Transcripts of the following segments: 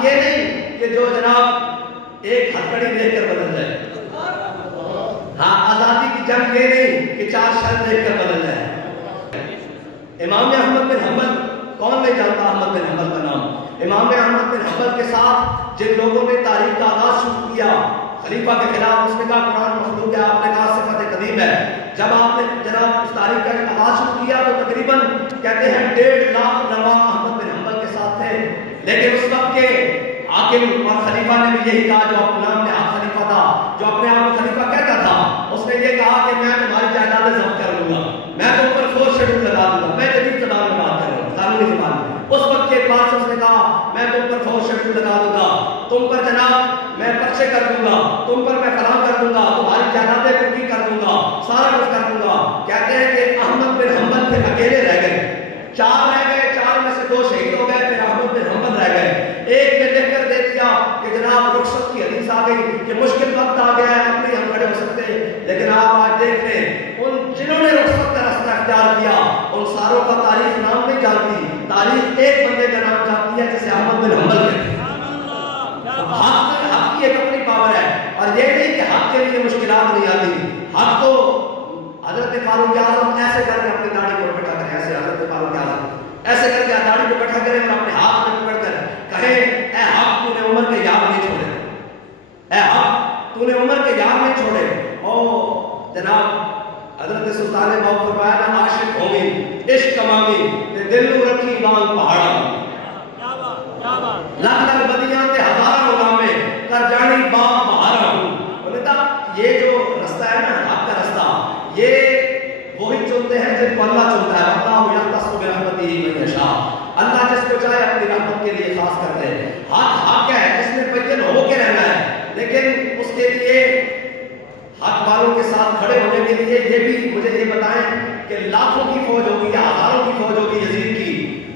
حق یہ نہیں کہ جو جناب ایک ہتھکڑی دیکھ کر بدل جائے. ہاں آزادی کی جنگ یہ نہیں کہ 4 شرط دیکھ کر بدل جائے. امام احمد بن حنبل, کون نہیں جانتا احمد بن حنبل کا نام؟ امام احمد بن حنبل کے ساتھ جن لوگوں نے تاریخ کا آغاز شروع کیا خلیفہ کے خلاف, اس نے کہا قرآن مخلوق ہے, آپ نے کہا صفت قدیم ہے. جب آپ نے جناب اس تاریخ کا آغاز شروع کیا تو تقریباً کہتے ہیں 1.5 لاکھ نوا احمد بن حنبل کے ساتھ تھے. لیکن اس وقت کے حاکم اور خلیفہ نے بھی یہی کہا, جو اپنے نام میں خلیفہ تھا, جو اپنے آپ کو خلیفہ کہتا تھا, اس نے یہ کہا کہ میں تمہاری جائیدادیں ضبط کر لوں گا, میں تم پر فورس شیڈول لگا دوں گا. میں جدید زبان میں بات کر رہا ہوں, قانونی زبان میں. اس وقت کے اعتبار سے اس نے کہا میں تم پر فورس شیڈول لگا دوں گا, تم پر جناب میں پرچے کر دوں گا, تم پر میں فلاں کر دوں گا, تمہاری جائیدادیں پوری کر دوں گا, سارا کچھ کر دوں گا. کہتے ہیں کہ احمد بن حنبل پھر اکیلے رہ گئے, 4 رہ گئے, 4 میں سے 2 شہید ہو گئے, پھر احمد بن حنبل رہ گئے. ایک نے لکھ کر دے دیا کہ جناب رخصت کی حدیث آ گئی کہ مشکل وقت آ گیا ہے, اب نہیں ہم کھڑے ہو سکتے. لیکن آپ آج دیکھ لیں ان جنہوں نے رخصت کا راستہ اختیار کیا ان ساروں کا تاریخ نام نہیں جانتی, تاریخ ایک بندے کا نام جانتی ہے جسے احمد بن حنبل کہتے ہیں. حق کی ایک اپنی پاور ہے, اور یہ نہیں کہ حق کے لیے مشکلات نہیں آتی. حق تو حضرت فاروق اعظم ایسے کر کے اپنی داڑھی کو اکٹھا کریں, ایسے حضرت فاروق اعظم ایسے کر کے داڑھی کو اکٹھا کریں اور اپنے ہاتھ میں پکڑ کر کہیں اے حق تو نے عمر کے یار نہیں چھوڑے, اے حق تو نے عمر کے یار نہیں چھوڑے. او جناب حضرت سلطان باؤ فرمایا نا عاشق ہومی عشق کمامی تے دل نو رکھی بان پہاڑا, لاکھ لاکھ بدیاں تے ہزاراں غلامے کر جانی باغ بہارا. بولتا یہ جو رستہ ہے نا حق کا رستہ, یہ وہی چنتے ہیں جن کو اللہ چنتا ہے. اللہ یختص برحمتہ من یشاء, اللہ جس کو چاہے اپنی رحمت کے لیے خاص کرتے ہیں. حق حق ہے, اس نے بین ہو کے رہنا ہے, لیکن اس کے لیے حق والوں کے ساتھ کھڑے ہونے کے لیے یہ بھی مجھے یہ بتائیں کہ لاکھوں کی فوج ہوگی یا ہزاروں کی فوج ہوگی یزید کی,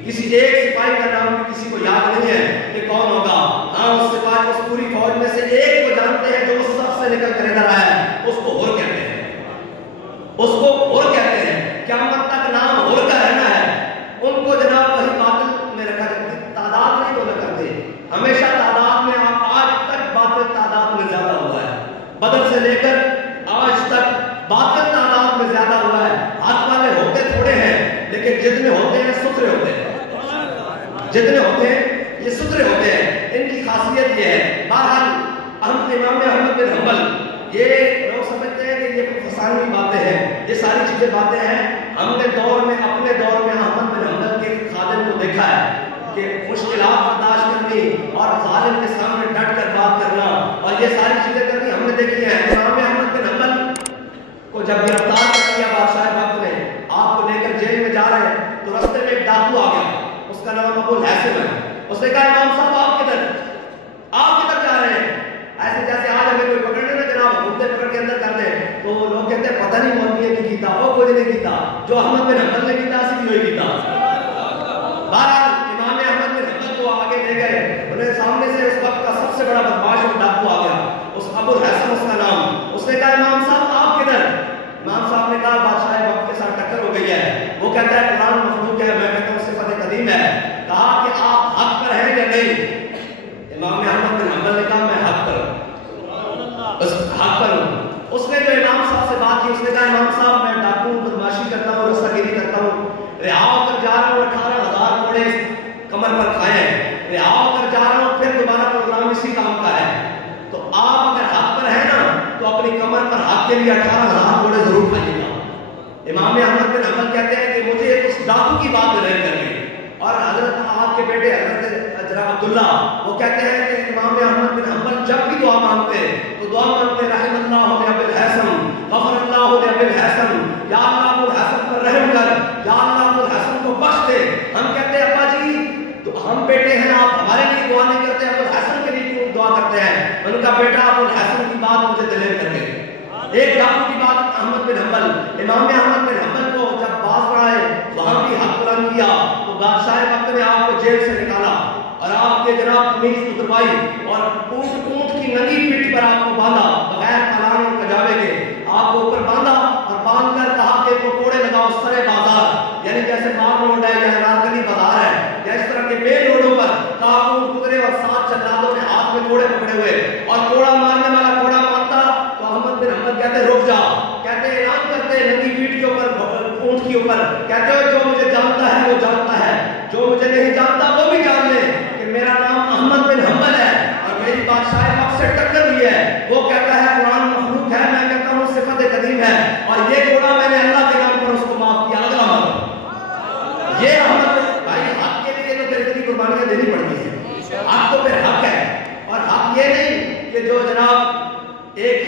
کسی ایک سپاہی کا نام بھی کسی کو یاد نہیں ہے کہ کون ہوگا. ہاں اس سپاہی اس پوری فوج میں سے ایک کو جانتے ہیں جو اس سب سے نکل کر ادھر آیا ہے, اس کو ہور کہتے ہیں, اس کو ہور کہتے ہیں. قیامت تک نام ہور کا رہنا ہے. ان کو جناب وہی باطل میں رکھا جاتا ہے, تعداد نہیں تو نہ کرتے, ہمیشہ تعداد میں آج تک باطل تعداد میں زیادہ ہوا ہے. بدر سے لے کر آج تک باطل تعداد میں زیادہ ہوا ہے. حق والے ہوتے تھوڑے ہیں, لیکن جتنے ہوتے ہیں ستھرے ہوتے ہیں, جتنے ہوتے ہیں یہ ستھرے ہوتے ہیں. ان کی خاصیت یہ ہے. بہرحال امام احمد بن حنبل یہ لوگ سمجھتے ہیں کہ یہ فسانوی باتیں ہیں, یہ ساری چیزیں باتیں ہیں. ہم نے دور میں اپنے دور میں احمد بن حنبل کے خادم کو دیکھا ہے کہ مشکلات برداشت کرنی اور ظالم کے سامنے ڈٹ کر بات کرنا اور یہ ساری چیزیں کرنی ہم نے دیکھی ہیں. امام احمد بن حنبل کو جب گرفتار کر لیا بادشاہ وقت نے, آپ کو لے کر جیل میں جا رہے ہیں تو رستے میں ایک ڈاکو آ گیا, اس کا نام ابو الحسن ہے. اس نے کہا امام صاحب آپ کدھر جا رہے ہیں؟ ایسے جیسے آج ہمیں کوئی پکڑنے نا جناب مردے پکڑ کے اندر کر دیں تو لوگ کہتے ہیں پتہ نہیں مولوی نے کیتا, وہ کوئی نہیں کیتا, جو احمد بن حنبل نے کیتا اسی بھی وہی کیتا. بہرحال امام احمد بن حنبل کو آگے لے گئے, انہیں سامنے سے اس وقت کا سب سے بڑا بدماش اور ڈاکو آ گیا, اس ابو الحسن اس کا نام. اس نے کہا امام صاحب آپ کدھر؟ امام صاحب نے کہا بادشاہ وقت کے ساتھ ٹکر ہو گئی ہے. وہ کہتا ہے قرآن مخلوق ہے, میں کہتا ہوں صفت قدیم ہے. کہا کہ آپ حق پر ہیں یا نہیں؟ امام احمد بن حنبل نے کہا میں حق پر ہوں, بس حق پر ہوں. اس نے جو امام صاحب سے بات کی, اس نے کہا امام صاحب میں ڈاکو بدماشی کرتا ہوں, رستہ گیری کرتا ہوں, رہا ہو کر جا رہا ہوں, 18,000 کوڑے کمر پر کھائے ہیں, رہا ہو کر جا رہا ہوں, پھر دوبارہ پروگرام اسی کام کا ہے. تو آپ اگر حق پر ہیں نا تو اپنی کمر پر حق کے لیے 18,000 کوڑے ضرور کھائیے گا. امام احمد بن حنبل کہتے ہیں کہ مجھے اس ڈاکو کی بات نہیں کرنی. اور حضرت آپ کے بیٹے حضرت جناب عبداللہ وہ کہتے ہیں کہ امام احمد بن حنبل جب بھی دعا مانگتے تو دعا مانگتے رحم اللہ لابی الحسن غفر اللہ لابی الحسن, یا اللہ ابو الحسن پر رحم کر, یا اللہ ابو الحسن کو بخش دے. ہم کہتے ہیں ابا جی تو ہم بیٹے ہیں, آپ ہمارے لیے دعا نہیں کرتے, ابو الحسن کے لیے کیوں دعا کرتے ہیں؟ ان کا بیٹا ابو الحسن کی بات مجھے دلیر کر گئی. ایک ڈاکو کی بات احمد بن حنبل, امام احمد بن حنبل کو جب باز پڑھائے وہاں بھی حق بلند کیا تو بادشاہ وقت نے آپ کو جیل سے نکالا اور آپ کے جناب قمیص اتروائی اور اونٹ کی ننگی پیٹھ پر آپ کو باندھا بغیر پلان اور کجاوے کے, آپ کو اوپر باندھا اور باندھ کر کہا کہ کو کوڑے لگاؤ سرے بازار, یعنی جیسے مال روڈ ہے یا نارکلی بازار ہے یا اس طرح کے بے روڈوں پر کہا اونٹ گزرے اور 7